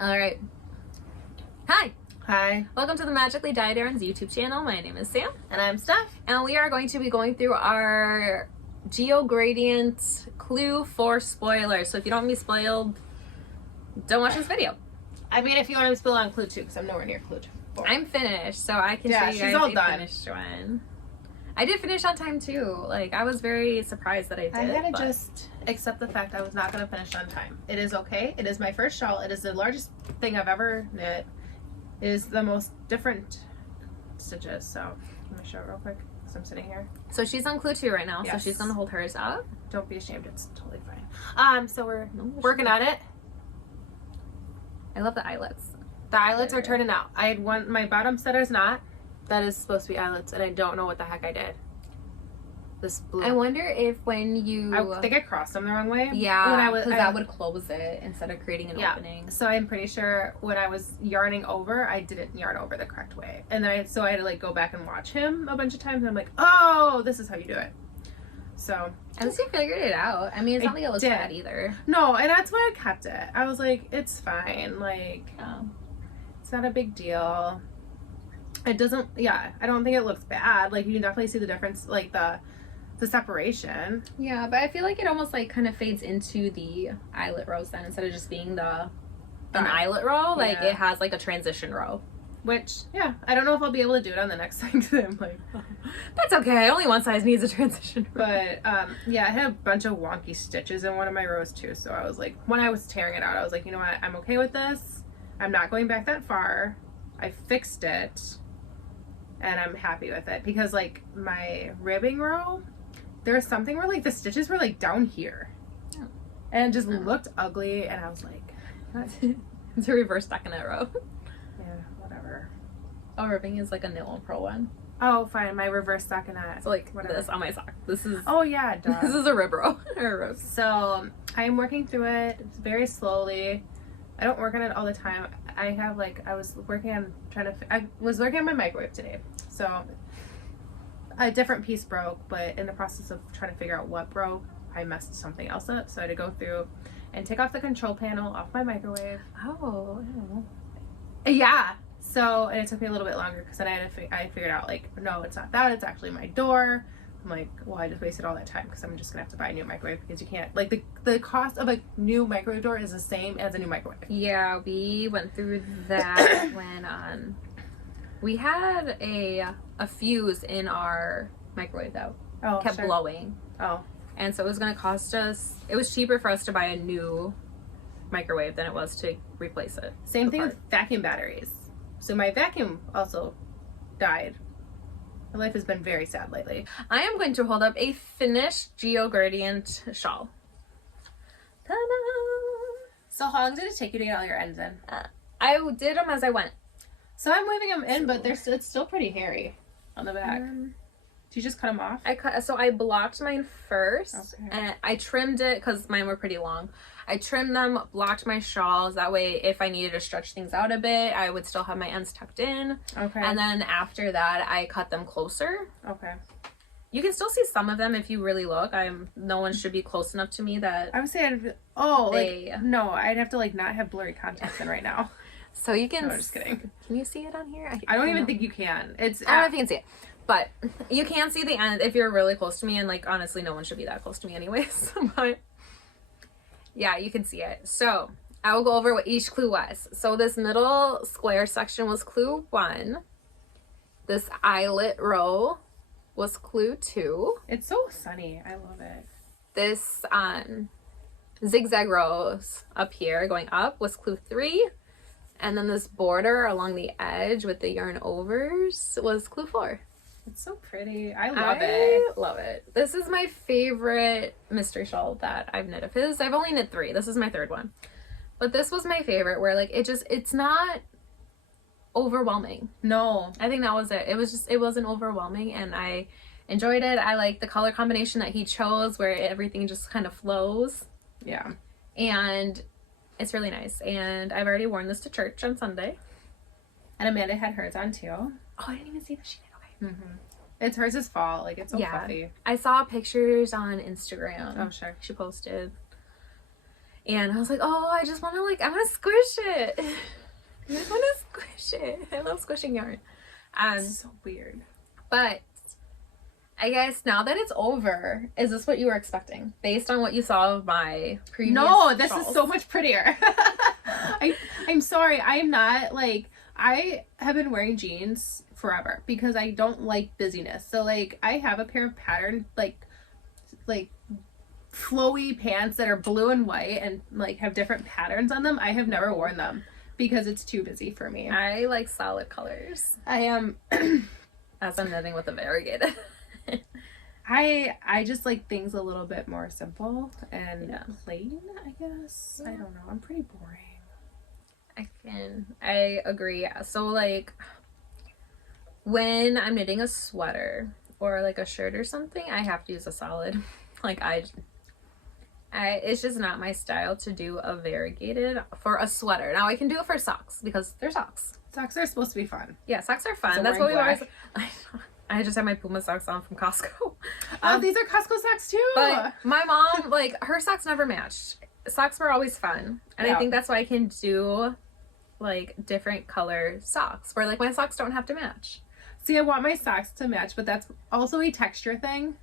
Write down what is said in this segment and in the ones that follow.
All right. Hi. Hi. Welcome to the Magically Dyed Erin's YouTube channel. My name is Sam. And I'm Steph. And we are going to be going through our Geogradient Clue 4 spoilers. So if you don't want to be spoiled, don't watch this video. I mean, if you want to spill on Clue 2, because I'm nowhere near Clue 4. I'm finished, so I can show you guys a finished one. I did finish on time too. Like, I was very surprised that I did. I had to just accept the fact I was not going to finish on time. It is okay. It is my first shawl. It is the largest thing I've ever knit. It is the most different stitches. So let me show it real quick because I'm sitting here. So she's on Clue 2 right now. Yes. So she's going to hold hers up. Don't be ashamed. It's totally fine. So we're working on it. I love the eyelets. The eyelets are turning out. I had one, my bottom set is not. That is supposed to be eyelets, and I don't know what the heck I did. This blue. I wonder if when you... I think I crossed them the wrong way. Yeah, because that would close it instead of creating an opening. So I'm pretty sure when I was yarning over, I didn't yarn over the correct way. And then I had to like go back and watch him a bunch of times, and I'm like, oh, this is how you do it. So at least you figured it out. I mean, it's not like it looks bad either. No, and that's why I kept it. I was like, it's fine. Like, it's not a big deal. It doesn't, I don't think it looks bad. Like, you can definitely see the difference, like the separation. Yeah, but I feel like it almost like kind of fades into the eyelet rows then instead of just being an eyelet row. Like, it has like a transition row. Which, I don't know if I'll be able to do it on the next thing because I'm like, that's okay. Only one size needs a transition row. But, I had a bunch of wonky stitches in one of my rows too. So I was like, when I was tearing it out, I was like, you know what? I'm okay with this. I'm not going back that far. I fixed it. And I'm happy with it because like my ribbing row, there was something where like the stitches were like down here and it just looked ugly, and I was like, it's a reverse stockinette row. Yeah, whatever. Oh, ribbing is like a knit one pro one. Oh, fine. My reverse stockinette. So like this on my sock. This is duh. This is a rib row or a rose. So I'm working through it very slowly. I don't work on it all the time. I was working on my microwave today. So a different piece broke, but in the process of trying to figure out what broke, I messed something else up. So I had to go through and take off the control panel off my microwave. Oh. Yeah. So, and it took me a little bit longer because then I figured out like, no, it's not that. It's actually my door. I'm like, well, I just wasted all that time because I'm just gonna have to buy a new microwave because you can't, like, the cost of a new microwave door is the same as a new microwave. Yeah, we went through that when we had a fuse in our microwave that kept blowing. Oh. And so it was gonna cost us, it was cheaper for us to buy a new microwave than it was to replace it. Same thing with vacuum batteries. So my vacuum also died. My life has been very sad lately. I am going to hold up a finished Geogradient shawl. Ta-da! So how long did it take you to get all your ends in? I did them as I went. So I'm weaving them in, but it's still pretty hairy on the back. Did you just cut them off? I blocked mine first, and I trimmed it because mine were pretty long. I trimmed them, blocked my shawls. That way, if I needed to stretch things out a bit, I would still have my ends tucked in. Okay. And then after that, I cut them closer. Okay. You can still see some of them if you really look. No one should be close enough to me that. I would say, no, I'd have to like not have blurry contacts in right now. So you can. No, I'm just kidding. Can you see it on here? I don't even think you can. I don't know if you can see it. But you can see the end if you're really close to me, and like honestly no one should be that close to me anyways. But yeah, you can see it. So I will go over what each clue was. So this middle square section was clue 1. This eyelet row was clue 2. It's so sunny. I love it. This zigzag rows up here going up was clue 3. And then this border along the edge with the yarn overs was clue 4. It's so pretty. I love it. This is my favorite mystery shawl that I've knit of his. I've only knit 3. This is my 3rd one. But this was my favorite where like it's not overwhelming. No. I think that was it. It wasn't overwhelming, and I enjoyed it. I like the color combination that he chose where everything just kind of flows. Yeah. And it's really nice. And I've already worn this to church on Sunday. And Amanda had hers on too. Oh, I didn't even see that she did. Okay. It's hers is fall. Like, it's so fluffy. I saw pictures on Instagram. Oh, sure. She posted. And I was like, oh, I just want to I want to squish it. I just want to squish it. I love squishing yarn. So weird. But I guess now that it's over, is this what you were expecting? Based on what you saw of my previous No, this shawls? is so much prettier. I'm sorry. I am not I have been wearing jeans forever because I don't like busyness. So I have a pair of patterned like flowy pants that are blue and white and have different patterns on them. I have never worn them because it's too busy for me. I like solid colors. I am as I'm knitting with a variegated. I just like things a little bit more simple and plain, I guess. I don't know. I'm pretty boring. I agree. So when I'm knitting a sweater or a shirt or something, I have to use a solid. It's just not my style to do a variegated for a sweater. Now I can do it for socks because they're socks. Socks are supposed to be fun. Yeah, socks are fun. That's what we always. I just have my Puma socks on from Costco. Oh, these are Costco socks too. But my mom, her socks never matched. Socks were always fun, and I think that's why I can do different color socks where my socks don't have to match. See, I want my socks to match, but that's also a texture thing.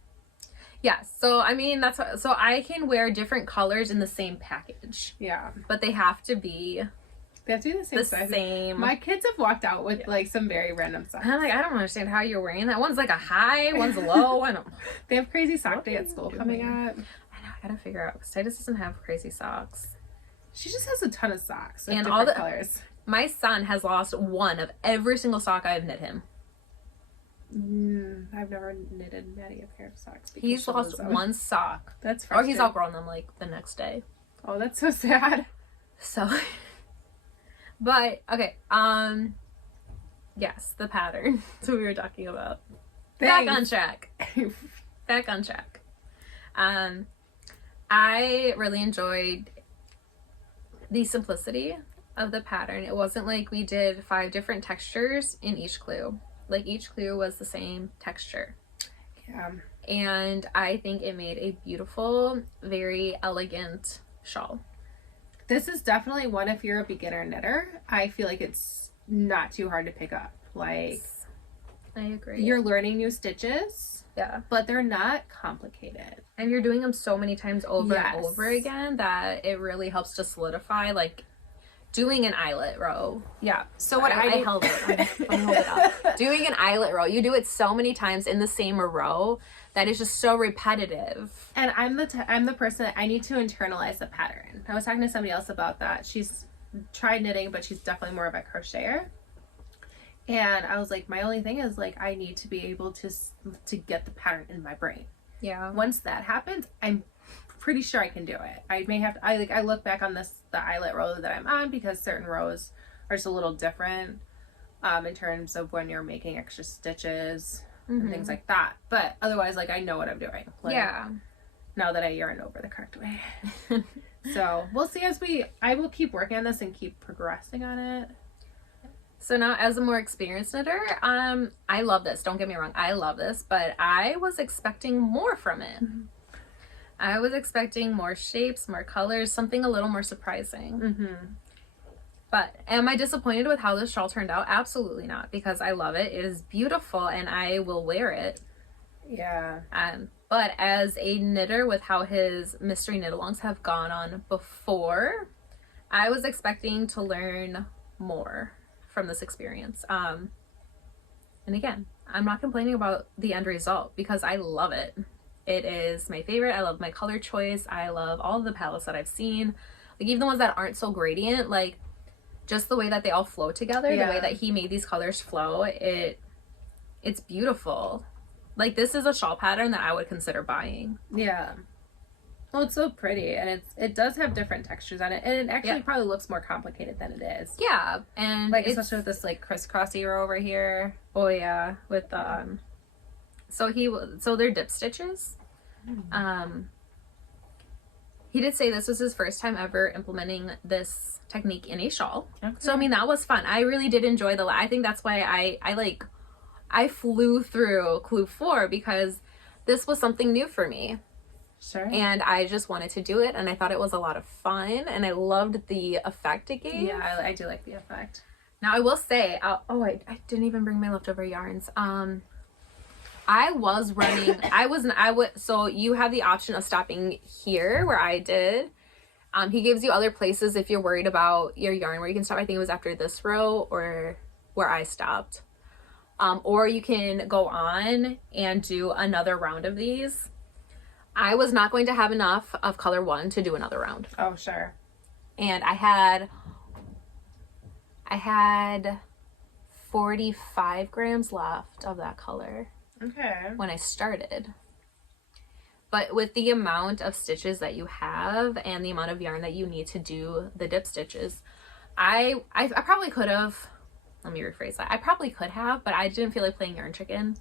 Yes. So I mean so I can wear different colors in the same package. Yeah. But they have to be the same size. My kids have walked out with some very random socks. I'm I don't understand how you're wearing that. One's a high, one's a low. I don't. They have crazy sock day at school coming up. I know. I gotta figure out because Titus doesn't have crazy socks. She just has a ton of socks and all the colors. My son has lost one of every single sock I've knit him. I've never knitted Maddie a pair of socks. He's lost one sock. That's frustrating. Or he's outgrown them the next day. Oh, that's so sad. So, but okay. Yes, the pattern. So we were talking about. Thanks. Back on track. Back on track. I really enjoyed the simplicity of the pattern. It wasn't we did 5 different textures in each clue. Each clue was the same texture. Yeah. And I think it made a beautiful, very elegant shawl. This is definitely one if you're a beginner knitter. I feel it's not too hard to pick up. I agree. You're learning new stitches. Yeah. But they're not complicated. And you're doing them so many times over and over again that it really helps to solidify doing an eyelet row. Yeah. So what I held it. Let me hold it up. Doing an eyelet row. You do it so many times in the same row that is just so repetitive. And I'm the person that I need to internalize the pattern. I was talking to somebody else about that. She's tried knitting, but she's definitely more of a crocheter. And I was my only thing is I need to be able to get the pattern in my brain. Yeah. Once that happens, I'm pretty sure I can do it. I may have to, I look back on the eyelet row that I'm on because certain rows are just a little different in terms of when you're making extra stitches and things like that. But otherwise, I know what I'm doing. Yeah. Now that I yarn over the correct way. So we'll see I will keep working on this and keep progressing on it. So now as a more experienced knitter, I love this. Don't get me wrong. I love this, but I was expecting more from it. Mm-hmm. I was expecting more shapes, more colors, something a little more surprising. Mm-hmm. But am I disappointed with how this shawl turned out? Absolutely not, because I love it. It is beautiful and I will wear it. Yeah. But as a knitter with how his mystery knit-alongs have gone on before, I was expecting to learn more from this experience. And again, I'm not complaining about the end result because I love it. It is my favorite. I love my color choice. I love all of the palettes that I've seen. Even the ones that aren't so gradient, just the way that they all flow together, the way that he made these colors flow, it's beautiful. This is a shawl pattern that I would consider buying. Yeah. Well, it's so pretty, and it does have different textures on it, and it actually probably looks more complicated than it is. Yeah, and especially with this crisscrossy row over here. Oh yeah, with so they're dip stitches. He did say this was his first time ever implementing this technique in a shawl. Okay. So I mean that was fun. I really did enjoy I think that's why I flew through Clue 4 because this was something new for me. Sure. And I just wanted to do it, and I thought it was a lot of fun, and I loved the effect it gave. Yeah, I do like the effect. Now I will say, I didn't even bring my leftover yarns. I was running. So you have the option of stopping here, where I did. He gives you other places if you're worried about your yarn where you can stop. I think it was after this row or where I stopped. Or you can go on and do another round of these. I was not going to have enough of color 1 to do another round. Oh, sure. And I had 45 grams left of that color. Okay. When I started. But with the amount of stitches that you have and the amount of yarn that you need to do the dip stitches, I probably could have, let me rephrase that. I probably could have, but I didn't feel like playing yarn chicken.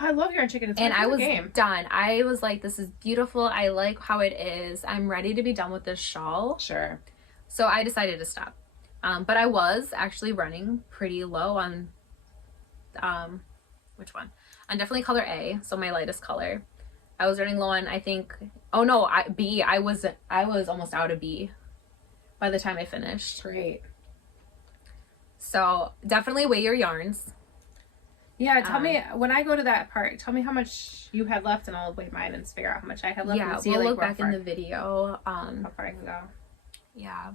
I love yarn chicken. It's my favorite I was game. done. I was like, this is beautiful. I like how it is. I'm ready to be done with this shawl. Sure. So I decided to stop. But I was actually running pretty low on, which one? On definitely color A, so my lightest color. I was running low on, I think, B. I was almost out of B by the time I finished. Great. So definitely weigh your yarns. Yeah, tell me, when I go to that part, tell me how much you had left and I'll weigh mine and figure out how much I had left. Yeah, and see, we'll like, look back in the video. How far I can go. Yeah.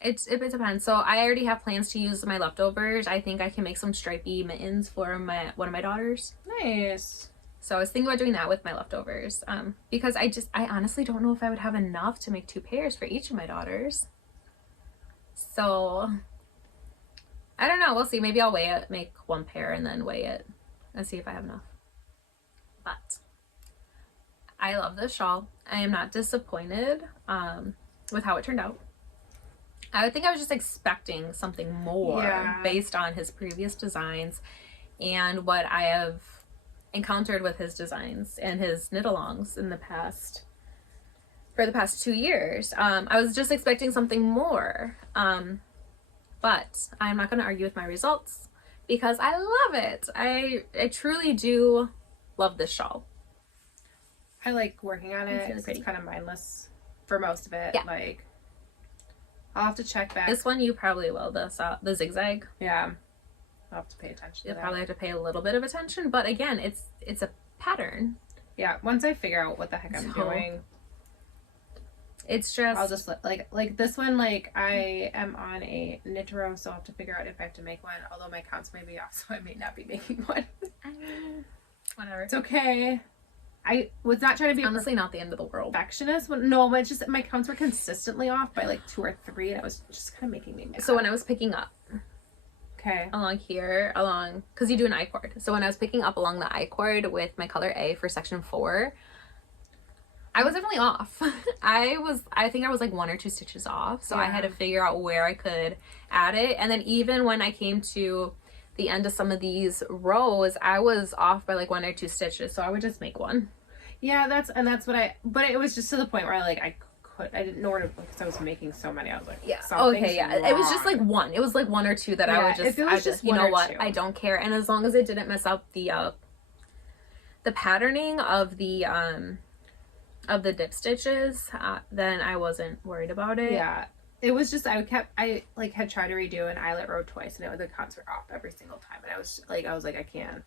It depends. So I already have plans to use my leftovers. I think I can make some stripy mittens for one of my daughters. Nice. So I was thinking about doing that with my leftovers. Because I honestly don't know if I would have enough to make 2 pairs for each of my daughters. So I don't know. We'll see. Maybe I'll weigh it, make 1 pair, and then weigh it and see if I have enough. But I love this shawl. I am not disappointed with how it turned out. I think I was just expecting something more based on his previous designs and what I have encountered with his designs and his knit-alongs for the past 2 years. I was just expecting something more. But I'm not going to argue with my results because I love it. I truly do love this shawl. I like working on it. It's really It's kind of mindless for most of it. Yeah. Like, I'll have to check back. This one you probably will, the zigzag. Yeah. I'll have to pay attention to You'll that. probably have to pay a little bit of attention, but again, it's a pattern. Yeah, once I figure out what the heck I'm doing, it's just I'll just like this one. Like, I am on a knit row, so I'll have to figure out if I have to make one. Although my counts may be off, so I may not be making one. Whatever. It's okay. I was not trying to be honestly not the end of the world. Perfectionist. No, but it's just my counts were consistently off by like 2 or 3, and it was just kind of making me mad. So when I was picking up, okay, because you do an I-cord. So when I was picking up along the I-cord with my color A for section 4, I was definitely off. I think I was like 1 or 2 stitches off. So I had to figure out where I could add it. And then even when I came to the end of some of these rows, I was off by like 1 or 2 stitches. So I would just make 1. Yeah, that's what but it was just to the point where I didn't know where to, because I was making so many. I was like, yeah, okay, yeah. Wrong. It was just like 1. It was like 1 or 2 that I would just, if it was just you know what, 2. I don't care. And as long as it didn't mess up the patterning of the dip stitches, then I wasn't worried about it. Yeah. It was just, I had tried to redo an eyelet row twice, and the counts were off every single time. And I was like, I can't.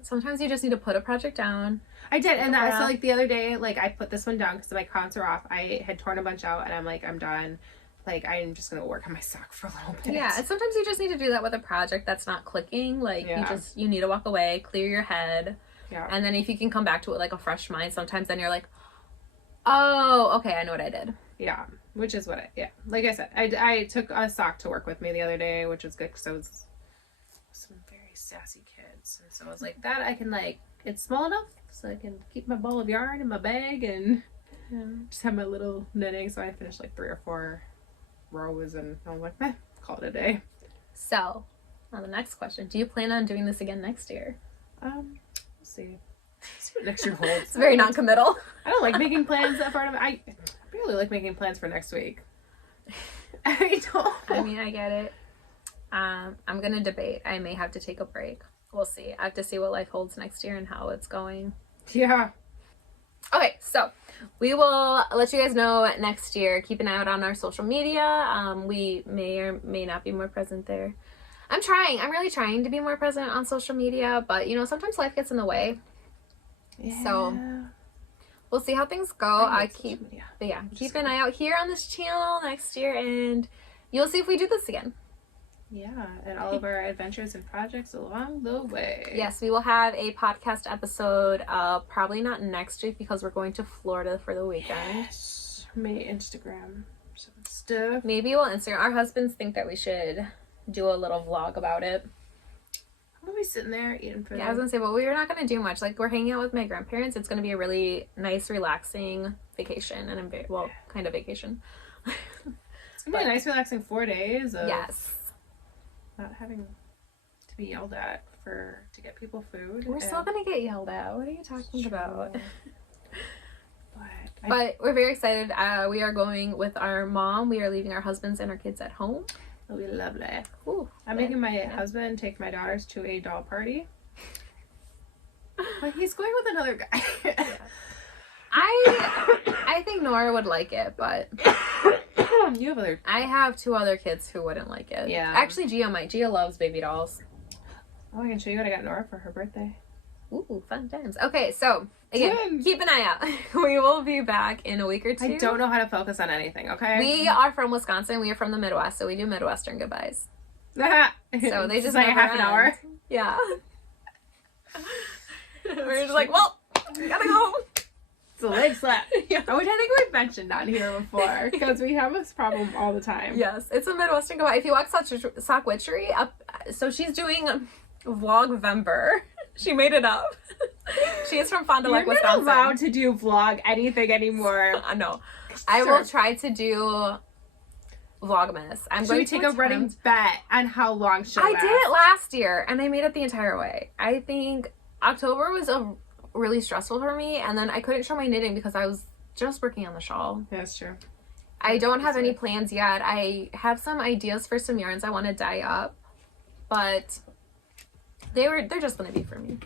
Sometimes you just need to put a project down. I did, and so like the other day, like I put this one down because my counts are off. I had torn a bunch out, and I'm like, I'm done. Like, I'm just gonna work on my sock for a little bit. Yeah, and sometimes you just need to do that with a project that's not clicking. Like, you need to walk away, clear your head. Yeah. And then if you can come back to it like a fresh mind, sometimes then you're like, oh, okay, I know what I did. Yeah, which is what like I said, I took a sock to work with me the other day, which was good because I was some very sassy kids, and so I was like, that I can, like, it's small enough so I can keep my ball of yarn in my bag and just have my little knitting. So I finished like 3 or 4 rows, and I was like, call it a day. So, on the next question, do you plan on doing this again next year? We'll see. See what next year holds. It's very non-committal. I don't like making plans that far. I really like making plans for next week. I don't. I mean, I get it. I'm gonna debate. I may have to take a break. We'll see. I have to see what life holds next year and how it's going. Yeah. Okay, so we will let you guys know next year. Keep an eye out on our social media. We may or may not be more present there. I'm really trying to be more present on social media, but sometimes life gets in the way. Yeah. So we'll see how things go. Keep an eye out here on this channel next year, and you'll see if we do this again. Yeah, and all of our adventures and projects along the way. Yes, we will have a podcast episode, probably not next week because we're going to Florida for the weekend. Yes. May Instagram some stuff. Maybe we'll Instagram. Our husbands think that we should do a little vlog about it. We'll be sitting there eating food. Yeah, I was going to say, well, we're not going to do much. Like, we're hanging out with my grandparents. It's going to be a really nice, relaxing vacation, and kind of vacation. It's going to be a nice, relaxing 4 days of... Yes. Not having to be yelled at to get people food. We're still gonna get yelled at. What are you talking about? But we're very excited. We are going with our mom. We are leaving our husbands and our kids at home. It'll be lovely. Ooh, I'm making my husband take my daughters to a doll party. But he's going with another guy. I think Nora would like it, but I have 2 other kids who wouldn't like it. Yeah. Actually, Gia might. Gia loves baby dolls. Oh, I can show you what I got Nora for her birthday. Ooh, fun times. Okay, so again, keep an eye out. We will be back in a week or 2. I don't know how to focus on anything, okay? We are from Wisconsin. We are from the Midwest, so we do Midwestern goodbyes. So they just like a half an hour. Yeah. We're just like, well, we gotta go. It's a leg slap. Yeah. Which I think we've mentioned on here before, because we have this problem all the time. Yes, it's a Midwestern goodbye. If you watch Sock Witchery, so she's doing Vlogvember. She made it up. She is from Fond du Lac, Wisconsin. You're not allowed to do vlog anything anymore. I know. I will try to do Vlogmas. Should we take a running bet on how long she'll I last? did it last year, and I made it the entire way. I think October was really stressful for me, and then I couldn't show my knitting because I was just working on the shawl. Yeah, that's true. I don't have any plans yet. I have some ideas for some yarns I want to dye up, but they're just going to be for me.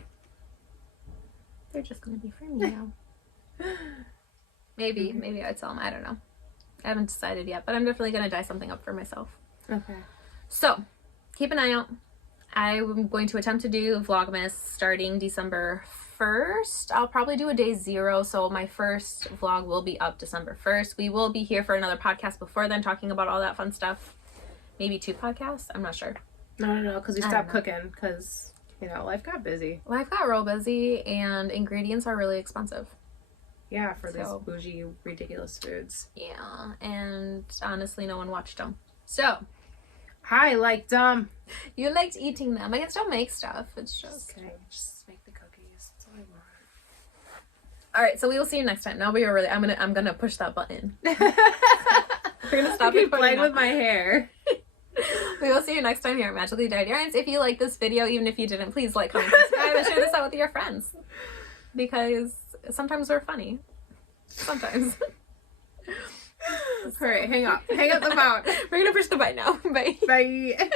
They're just going to be for me now. Maybe I'd sell them. I don't know. I haven't decided yet, but I'm definitely going to dye something up for myself. Okay. So, keep an eye out. I'm going to attempt to do Vlogmas starting December 1st. I'll probably do a day 0, so my first vlog will be up December 1st. We will be here for another podcast before then, talking about all that fun stuff. Maybe 2 podcasts? I'm not sure. No, because we stopped cooking because, life got busy. Life got real busy, and ingredients are really expensive. Yeah, for these bougie, ridiculous foods. Yeah, and honestly, no one watched them. So, I liked them. You liked eating them. I can still make stuff. It's just... Okay, just make the cookies. That's all I want. All right, so we will see you next time. Now we are really... I'm gonna push that button. We're gonna stop playing with my hair. We will see you next time here at Magically Dyed Yarns. If you like this video, even if you didn't, please like, comment, subscribe, and share this out with your friends. Because sometimes we're funny. Sometimes. All right, hang up. Hang up the phone. We're gonna push the button now. Bye. Bye.